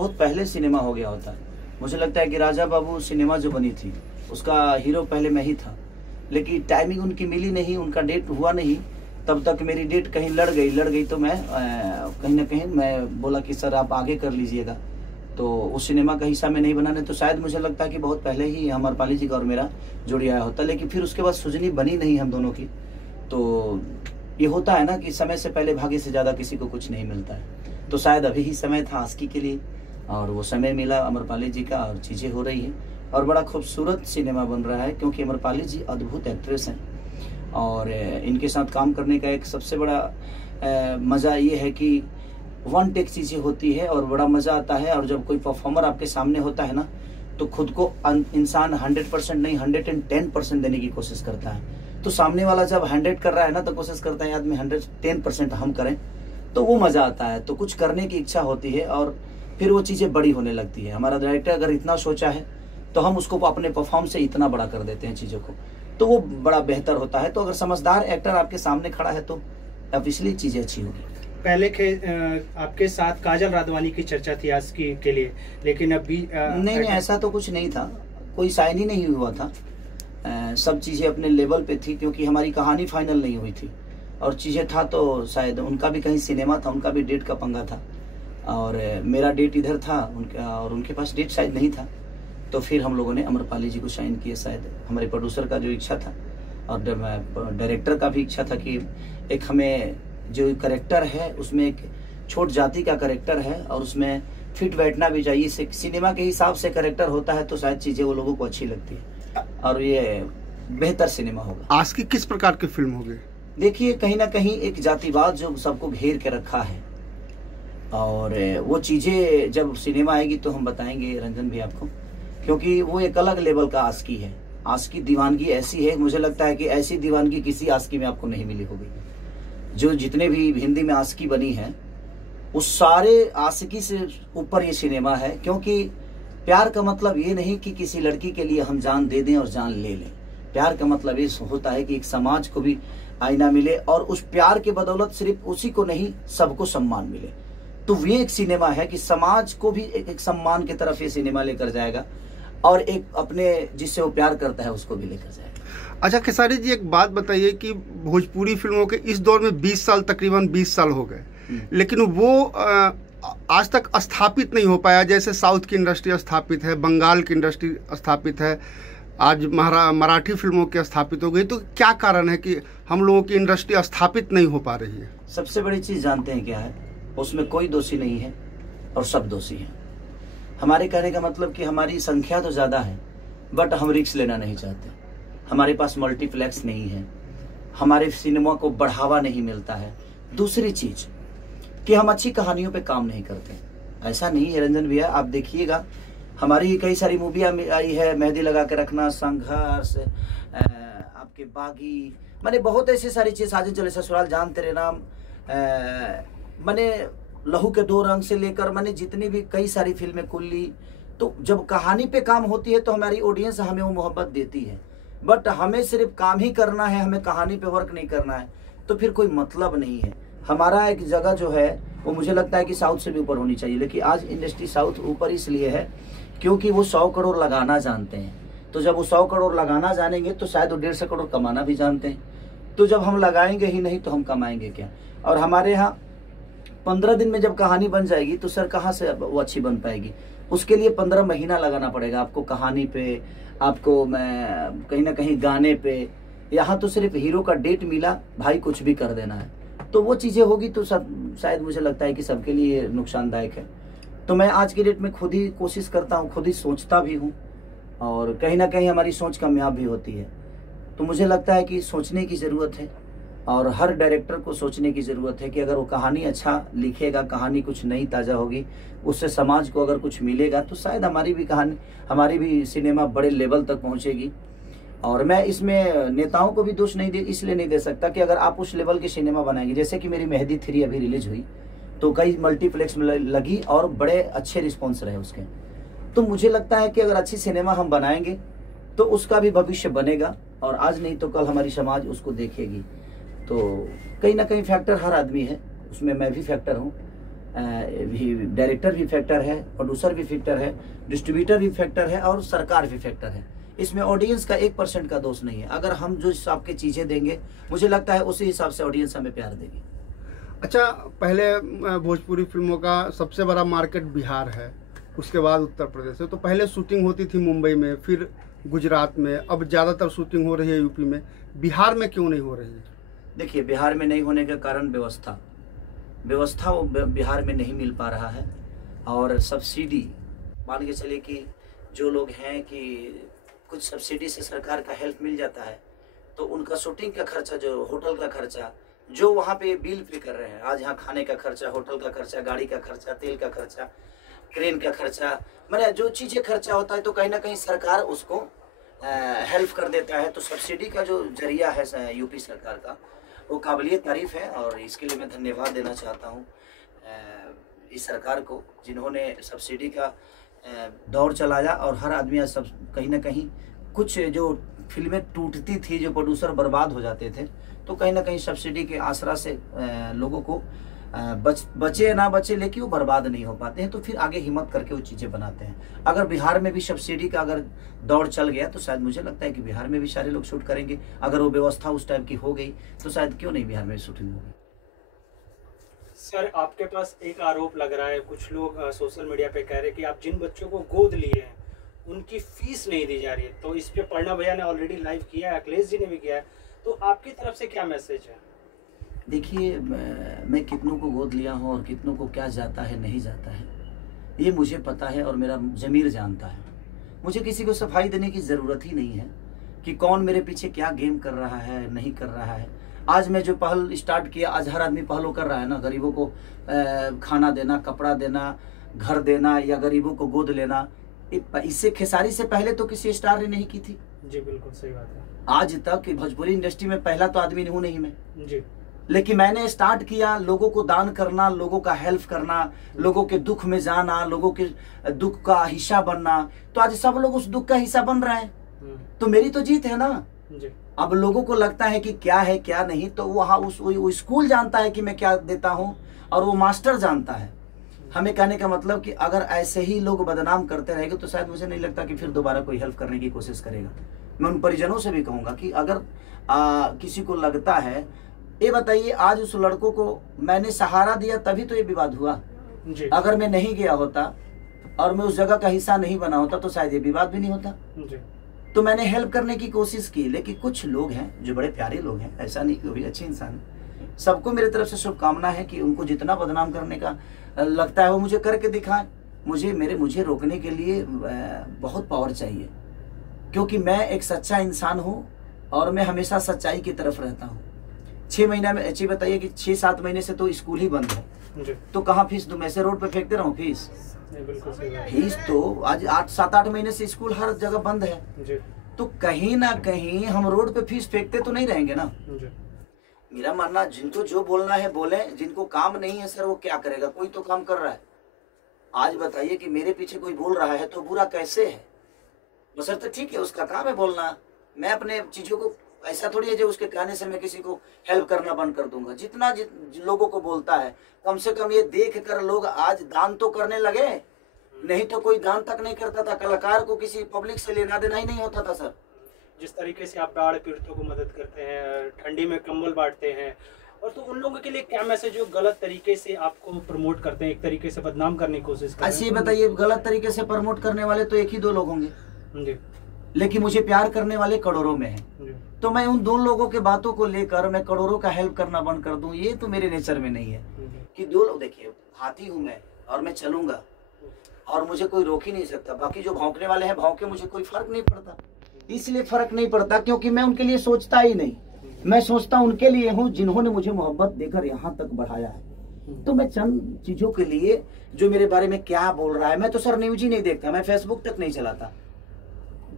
बहुत पहले सिनेमा हो गया होता। मुझे लगता है कि राजा बाबू सिनेमा जो बनी थी उसका हीरो पहले मैं ही था, लेकिन टाइमिंग उनकी मिली नहीं, उनका डेट हुआ नहीं। तब तक मेरी डेट कहीं लड़ गई तो मैं कहीं ना कहीं मैं बोला कि सर आप आगे कर लीजिएगा, तो उस सिनेमा का हिस्सा में नहीं बनाने। तो शायद मुझे लगता है कि बहुत पहले ही अमरपाली जी का और मेरा जोड़ी आया होता, लेकिन फिर उसके बाद सुजनी बनी नहीं हम दोनों की। तो ये होता है ना कि समय से पहले भाग्य से ज़्यादा किसी को कुछ नहीं मिलता है। तो शायद अभी ही समय था आस्की के लिए और वो समय मिला अमरपाली जी का और चीज़ें हो रही हैं और बड़ा खूबसूरत सिनेमा बन रहा है, क्योंकि अमरपाली जी अद्भुत एक्ट्रेस हैं और इनके साथ काम करने का एक सबसे बड़ा मज़ा ये है कि वन टेक चीज़ें होती है और बड़ा मज़ा आता है। और जब कोई परफॉर्मर आपके सामने होता है ना, तो खुद को इंसान 100% नहीं 110% देने की कोशिश करता है। तो सामने वाला जब 100 कर रहा है ना, तो कोशिश करता है आदमी 110% हम करें, तो वो मज़ा आता है। तो कुछ करने की इच्छा होती है और फिर वो चीज़ें बड़ी होने लगती है। हमारा डायरेक्टर अगर इतना सोचा है तो हम उसको अपने परफॉर्म से इतना बड़ा कर देते हैं चीज़ों को, तो वो बड़ा बेहतर होता है। तो अगर समझदार एक्टर आपके सामने खड़ा है तो ऑब्वियसली चीज़ें अच्छी होगी। पहले आपके साथ काजल राघवानी की चर्चा थी आस्की के लिए, लेकिन अभी नहीं ऐसा तो कुछ नहीं था, कोई साइन ही नहीं हुआ था। सब चीज़ें अपने लेवल पे थी, क्योंकि हमारी कहानी फाइनल नहीं हुई थी और चीज़ें था तो शायद उनका भी कहीं सिनेमा था, उनका भी डेट का पंगा था और मेरा डेट इधर था और उनके पास डेट शायद नहीं था। तो फिर हम लोगों ने अमरपाली जी को साइन किए। शायद हमारे प्रोड्यूसर का जो इच्छा था और डायरेक्टर का भी इच्छा था कि एक हमें जो करेक्टर है उसमें एक छोट जाति का करेक्टर है और उसमें फिट बैठना भी चाहिए। सिनेमा के हिसाब से करेक्टर होता है तो शायद चीज़ें वो लोगों को अच्छी लगती है और ये बेहतर सिनेमा होगा। आस्की किस प्रकार की फिल्म होगी? देखिए, कहीं ना कहीं एक जातिवाद जो सबको घेर के रखा है और वो चीज़ें जब सिनेमा आएगी तो हम बताएंगे रंजन भी आपको, क्योंकि वो एक अलग लेवल का आस्की है। आस्की दीवानगी ऐसी है, मुझे लगता है कि ऐसी दीवानगी किसी आस्की में आपको नहीं मिली होगी। जो जितने भी हिंदी में आस्की बनी है उस सारे आस्की से ऊपर ये सिनेमा है, क्योंकि प्यार का मतलब ये नहीं कि किसी लड़की के लिए हम जान दे दें और जान ले लें। प्यार का मतलब ये होता है कि एक समाज को भी आईना मिले और उस प्यार के बदौलत सिर्फ उसी को नहीं सबको सम्मान मिले। तो ये एक सिनेमा है कि समाज को भी एक सम्मान की तरफ ये सिनेमा लेकर जाएगा और एक अपने जिससे वो प्यार करता है उसको भी लेकर जाएगा। अच्छा खेसारी जी, एक बात बताइए कि भोजपुरी फिल्मों के इस दौर में 20 साल तकरीबन 20 साल हो गए, लेकिन वो आज तक स्थापित नहीं हो पाया। जैसे साउथ की इंडस्ट्री स्थापित है, बंगाल की इंडस्ट्री स्थापित है, आज मराठी फिल्मों की स्थापित हो गई। तो क्या कारण है कि हम लोगों की इंडस्ट्री स्थापित नहीं हो पा रही है? सबसे बड़ी चीज़ जानते हैं क्या है? उसमें कोई दोषी नहीं है और सब दोषी हैं। हमारे कहने का मतलब कि हमारी संख्या तो ज़्यादा है बट हम रिस्क लेना नहीं चाहते। हमारे पास मल्टीप्लेक्स नहीं है, हमारे सिनेमा को बढ़ावा नहीं मिलता है। दूसरी चीज़ कि हम अच्छी कहानियों पे काम नहीं करते। ऐसा नहीं है रंजन भैया, आप देखिएगा हमारी कई सारी मूवियाँ आई है, मेहंदी लगा के रखना, संघर्ष, आपके बागी, मैंने बहुत ऐसी सारी चीज़, साजिद चले ससुराल, जान तेरे नाम, मैंने लहू के दो रंग से लेकर मैंने जितनी भी कई सारी फिल्में, कुल्ली। तो जब कहानी पे काम होती है तो हमारी ऑडियंस हमें वो मोहब्बत देती है, बट हमें सिर्फ काम ही करना है, हमें कहानी पे वर्क नहीं करना है, तो फिर कोई मतलब नहीं है। हमारा एक जगह जो है वो मुझे लगता है कि साउथ से भी ऊपर होनी चाहिए, लेकिन आज इंडस्ट्री साउथ ऊपर इसलिए है क्योंकि वो 100 करोड़ लगाना जानते हैं। तो जब वो 100 करोड़ लगाना जानेंगे तो शायद वो 150 करोड़ कमाना भी जानते हैं। तो जब हम लगाएंगे ही नहीं तो हम कमाएंगे क्या? और हमारे यहाँ 15 दिन में जब कहानी बन जाएगी तो सर कहाँ से वो अच्छी बन पाएगी? उसके लिए 15 महीना लगाना पड़ेगा आपको कहानी पे, आपको मैं कहीं ना कहीं गाने पे। यहाँ तो सिर्फ हीरो का डेट मिला, भाई कुछ भी कर देना है, तो वो चीज़ें होगी तो सब शायद मुझे लगता है कि सबके लिए नुकसानदायक है। तो मैं आज की डेट में खुद ही कोशिश करता हूँ, खुद ही सोचता भी हूँ और कहीं ना कहीं हमारी सोच कामयाब भी होती है। तो मुझे लगता है कि सोचने की ज़रूरत है और हर डायरेक्टर को सोचने की ज़रूरत है कि अगर वो कहानी अच्छा लिखेगा, कहानी कुछ नई ताज़ा होगी, उससे समाज को अगर कुछ मिलेगा तो शायद हमारी भी कहानी, हमारी भी सिनेमा बड़े लेवल तक पहुंचेगी। और मैं इसमें नेताओं को भी दोष इसलिए नहीं दे सकता कि अगर आप उस लेवल की सिनेमा बनाएंगे, जैसे कि मेरी मेहंदी 3 अभी रिलीज हुई तो कई मल्टीप्लेक्स में लगी और बड़े अच्छे रिस्पॉन्स रहे उसके। तो मुझे लगता है कि अगर अच्छी सिनेमा हम बनाएंगे तो उसका भी भविष्य बनेगा और आज नहीं तो कल हमारी समाज उसको देखेगी। तो कहीं ना कहीं फैक्टर हर आदमी है, उसमें मैं भी फैक्टर हूँ। डायरेक्टर भी फैक्टर है, प्रोड्यूसर भी फैक्टर है, डिस्ट्रीब्यूटर भी फैक्टर है और सरकार भी फैक्टर है। इसमें ऑडियंस का 1% का दोष नहीं है। अगर हम जो हिसाब की चीज़ें देंगे, मुझे लगता है उसी हिसाब से ऑडियंस हमें प्यार देगी। अच्छा, पहले भोजपुरी फिल्मों का सबसे बड़ा मार्केट बिहार है, उसके बाद उत्तर प्रदेश है। तो पहले शूटिंग होती थी मुंबई में, फिर गुजरात में, अब ज़्यादातर शूटिंग हो रही है यूपी में। बिहार में क्यों नहीं हो रही है? देखिए, बिहार में नहीं होने का कारण व्यवस्था वो बिहार में नहीं मिल पा रहा है। और सब्सिडी, मान के चलिए कि जो लोग हैं कि कुछ सब्सिडी से सरकार का हेल्प मिल जाता है, तो उनका शूटिंग का खर्चा, जो होटल का खर्चा, जो वहाँ पे बिल पे कर रहे हैं, आज यहाँ खाने का खर्चा, होटल का खर्चा, गाड़ी का खर्चा, तेल का खर्चा, क्रेन का खर्चा, मैंने जो चीज़ें खर्चा होता है, तो कहीं ना कहीं सरकार उसको हेल्प कर देता है। तो सब्सिडी का जो जरिया है यूपी सरकार का, वो काबिलियत तारीफ है और इसके लिए मैं धन्यवाद देना चाहता हूँ इस सरकार को, जिन्होंने सब्सिडी का दौर चलाया और हर आदमी सब कहीं ना कहीं, कुछ जो फिल्में टूटती थी, जो प्रोड्यूसर बर्बाद हो जाते थे, तो कहीं ना कहीं सब्सिडी के आसरा से लोगों को बचे ना बचे, लेकिन वो बर्बाद नहीं हो पाते हैं, तो फिर आगे हिम्मत करके वो चीज़ें बनाते हैं। अगर बिहार में भी सब्सिडी का अगर दौर चल गया, तो शायद मुझे लगता है कि बिहार में भी सारे लोग शूट करेंगे। अगर वो व्यवस्था उस टाइप की हो गई, तो शायद क्यों नहीं बिहार में शूटिंग होगी। सर, आपके पास एक आरोप लग रहा है, कुछ लोग सोशल मीडिया पे कह रहे हैं कि आप जिन बच्चों को गोद लिए हैं उनकी फीस नहीं दी जा रही है। तो इस पे पढ़ना भैया ने ऑलरेडी लाइव किया है, अखिलेश जी ने भी किया है, तो आपकी तरफ से क्या मैसेज है? देखिए, मैं कितनों को गोद लिया हूँ और कितनों को क्या जाता है नहीं जाता है, ये मुझे पता है और मेरा ज़मीर जानता है। मुझे किसी को सफाई देने की ज़रूरत ही नहीं है कि कौन मेरे पीछे क्या गेम कर रहा है, नहीं कर रहा है। आज मैं जो पहल स्टार्ट किया, आज हर आदमी पहल कर रहा है ना, गरीबों को खाना देना, कपड़ा देना, घर देना, या गरीबों को गोद लेना। इससे खेसारी से पहले तो किसी स्टार ने नहीं की थी। जी बिल्कुल सही बात है। आज तक भोजपुरी इंडस्ट्री में पहला तो आदमी हूँ नहीं मैं जी, लेकिन मैंने स्टार्ट किया लोगों को दान करना, लोगों का हेल्प करना, लोगों के दुख में जाना, लोगों के दुख का हिस्सा बनना। तो आज सब लोग उस दुख का हिस्सा बन रहे हैं, तो मेरी तो जीत है ना। जी। अब लोगों को लगता है कि क्या है क्या नहीं, तो वहाँ वो स्कूल जानता है कि मैं क्या देता हूँ, और वो मास्टर जानता है। हमें कहने का मतलब कि अगर ऐसे ही लोग बदनाम करते रहेंगे, तो शायद मुझे नहीं लगता कि फिर दोबारा कोई हेल्प करने की कोशिश करेगा। मैं उन परिजनों से भी कहूँगा कि अगर किसी को लगता है, ये बताइए, आज उस लड़कों को मैंने सहारा दिया तभी तो ये विवाद हुआ। जी। अगर मैं नहीं गया होता और मैं उस जगह का हिस्सा नहीं बना होता, तो शायद ये विवाद भी नहीं होता। जी। तो मैंने हेल्प करने की कोशिश की, लेकिन कुछ लोग हैं जो बड़े प्यारे लोग हैं, ऐसा नहीं कि वो भी अच्छे इंसान हैं। सबको मेरी तरफ से शुभकामना है कि उनको जितना बदनाम करने का लगता है वो मुझे करके दिखाएं। मुझे रोकने के लिए बहुत पावर चाहिए, क्योंकि मैं एक सच्चा इंसान हूँ और मैं हमेशा सच्चाई की तरफ रहता हूँ। 6 महीना में अच्छी बताइए कि 6-7 महीने से तो स्कूल ही बंद है, तो कहाँ फीस दूं? मैं ऐसे रोड पे फेंकते रहूं फीस? फीस तो आज 7-8 महीने से स्कूल हर जगह बंद है, तो कहीं ना कहीं हम रोड पे फीस फेंकते तो नहीं रहेंगे ना। मेरा मानना, जिनको जो बोलना है बोले, जिनको काम नहीं है सर वो क्या करेगा, कोई तो काम कर रहा है। आज बताइए कि मेरे पीछे कोई बोल रहा है तो बुरा कैसे है? बशर्ते ठीक है, उसका काम है बोलना। मैं अपने चीजों को ऐसा थोड़ी है जो उसके कहने से मैं किसी को हेल्प करना बंद कर दूंगा। जितना लोगों को बोलता है, कम से कम ये देख कर लोग आज दान तो करने लगे, नहीं तो कोई दान तक नहीं करता था। कलाकार को किसी पब्लिक से लेना देना ही नहीं होता था सर। जिस तरीके से आप बाढ़ पीड़ितों को मदद करते हैं, ठंडी में कंबल बांटते हैं, और तो उन लोगों के लिए क्या मैसेज जो गलत तरीके से आपको प्रमोट करते हैं, एक तरीके से बदनाम करने की कोशिश करते हैं? ऐसे बताइए, गलत तरीके से प्रमोट करने वाले तो 1 ही 2 लोग होंगे जी, लेकिन मुझे प्यार करने वाले करोड़ों में हैं। तो मैं उन 2 लोगों के बातों को लेकर मैं करोड़ों का हेल्प करना बंद कर दूं, ये तो मेरे नेचर में नहीं है। कि 2 लोग, देखिए हाथी हूं मैं और मैं चलूंगा और मुझे कोई रोक ही नहीं सकता। बाकी जो भौंकने वाले हैं भौंके, मुझे कोई फर्क नहीं पड़ता। इसलिए फर्क नहीं पड़ता क्योंकि मैं उनके लिए सोचता ही नहीं। मैं सोचता उनके लिए हूँ जिन्होंने मुझे मोहब्बत देकर यहाँ तक बढ़ाया है। तो मैं चंद चीजों के लिए, जो मेरे बारे में क्या बोल रहा है, मैं तो सर न्यूज ही नहीं देखता, मैं फेसबुक तक नहीं चलाता।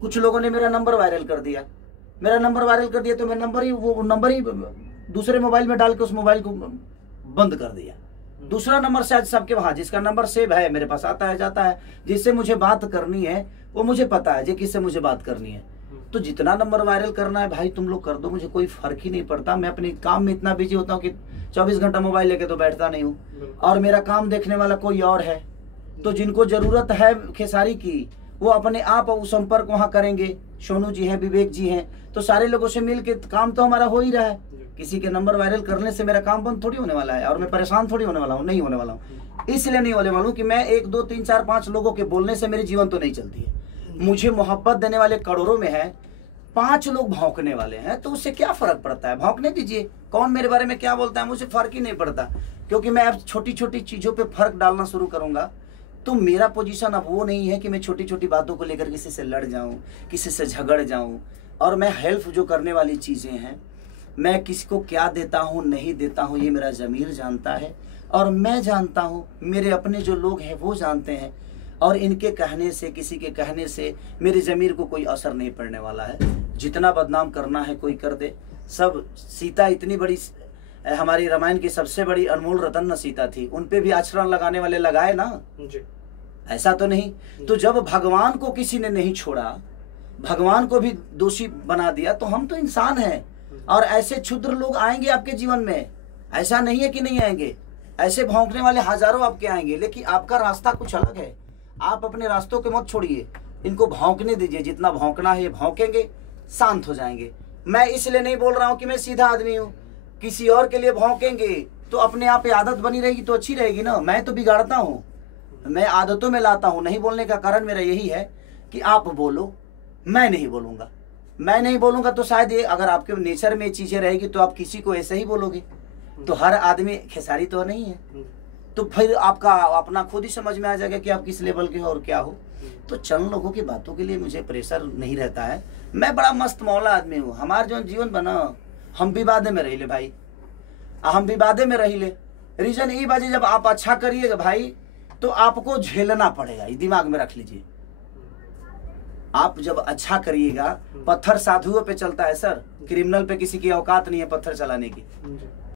कुछ लोगों ने मेरा नंबर वायरल कर दिया, तो मैं नंबर ही दूसरे मोबाइल में डाल के उस मोबाइल को बंद कर दिया। दूसरा नंबर शायद सबके वहां, जिसका नंबर सेव है मेरे पास आता है जाता है, जिससे मुझे बात करनी है वो मुझे पता है, किससे मुझे बात करनी है। तो जितना नंबर वायरल करना है भाई तुम लोग कर दो, मुझे कोई फर्क ही नहीं पड़ता। मैं अपने काम में इतना बिजी होता हूँ कि 24 घंटा मोबाइल लेके तो बैठता नहीं हूँ, और मेरा काम देखने वाला कोई और है। तो जिनको जरूरत है खेसारी की वो अपने आप वो संपर्क वहाँ करेंगे। सोनू जी हैं, विवेक जी हैं, तो सारे लोगों से मिल के काम तो हमारा हो ही रहा है। किसी के नंबर वायरल करने से मेरा काम बंद थोड़ी होने वाला है, और मैं परेशान थोड़ी होने वाला हूँ, नहीं होने वाला हूँ। इसलिए नहीं होने वाला हूँ कि मैं 1 2 3 4 5 लोगों के बोलने से मेरी जीवन तो नहीं चलती है। मुझे मोहब्बत देने वाले करोड़ों में है, 5 लोग भौंकने वाले हैं, तो उससे क्या फर्क पड़ता है? भौंकने दीजिए, कौन मेरे बारे में क्या बोलता है मुझे फर्क ही नहीं पड़ता। क्योंकि मैं अब छोटी छोटी चीजों पे फर्क डालना शुरू करूंगा, तो मेरा पोजीशन अब वो नहीं है कि मैं छोटी छोटी बातों को लेकर किसी से लड़ जाऊं, किसी से झगड़ जाऊं। और मैं हेल्प जो करने वाली चीजें हैं, मैं किसी को क्या देता हूं नहीं देता हूं, ये मेरा ज़मीर जानता है, और मैं जानता हूं, मेरे अपने जो लोग हैं वो जानते हैं। और इनके कहने से, किसी के कहने से मेरे ज़मीर को कोई असर नहीं पड़ने वाला है। जितना बदनाम करना है कोई कर दे। सब सीता इतनी बड़ी, हमारी रामायण की सबसे बड़ी अनमोल रतन सीता थी, उन पे भी आचरण लगाने वाले लगाए ना जी। ऐसा तो नहीं। तो जब भगवान को किसी ने नहीं छोड़ा, भगवान को भी दोषी बना दिया, तो हम तो इंसान हैं। और ऐसे क्षुद्र लोग आएंगे आपके जीवन में, ऐसा नहीं है कि नहीं आएंगे। ऐसे भौंकने वाले हजारों आपके आएंगे, लेकिन आपका रास्ता कुछ अलग है। आप अपने रास्तों के मत छोड़िए, इनको भौंकने दीजिए। जितना भौंकना है भौंकेंगे, शांत हो जाएंगे। मैं इसलिए नहीं बोल रहा हूँ कि मैं सीधा आदमी हूँ। किसी और के लिए भौंकेंगे तो अपने आप आदत बनी रहेगी तो अच्छी रहेगी ना। मैं तो बिगाड़ता हूँ, मैं आदतों में लाता हूँ। नहीं बोलने का कारण मेरा यही है कि आप बोलो, मैं नहीं बोलूँगा। मैं नहीं बोलूँगा तो शायद ये, अगर आपके नेचर में चीज़ें रहेगी तो आप किसी को ऐसे ही बोलोगे। तो हर आदमी खेसारी तो नहीं है, तो फिर आपका अपना खुद ही समझ में आ जाएगा कि आप किस लेवल के हो और क्या हो। तो चंद लोगों की बातों के लिए मुझे प्रेशर नहीं रहता है। मैं बड़ा मस्त मौला आदमी हूँ। हमारा जो जीवन बना, हम विवादे में रही ले भाई, हम विवादे में रही ले। रीजन ये बाजी, जब आप अच्छा करिएगा भाई तो आपको झेलना पड़ेगा, ये दिमाग में रख लीजिए। आप जब अच्छा करिएगा, पत्थर साधुओं पे चलता है सर, क्रिमिनल पे किसी की औकात नहीं है पत्थर चलाने की।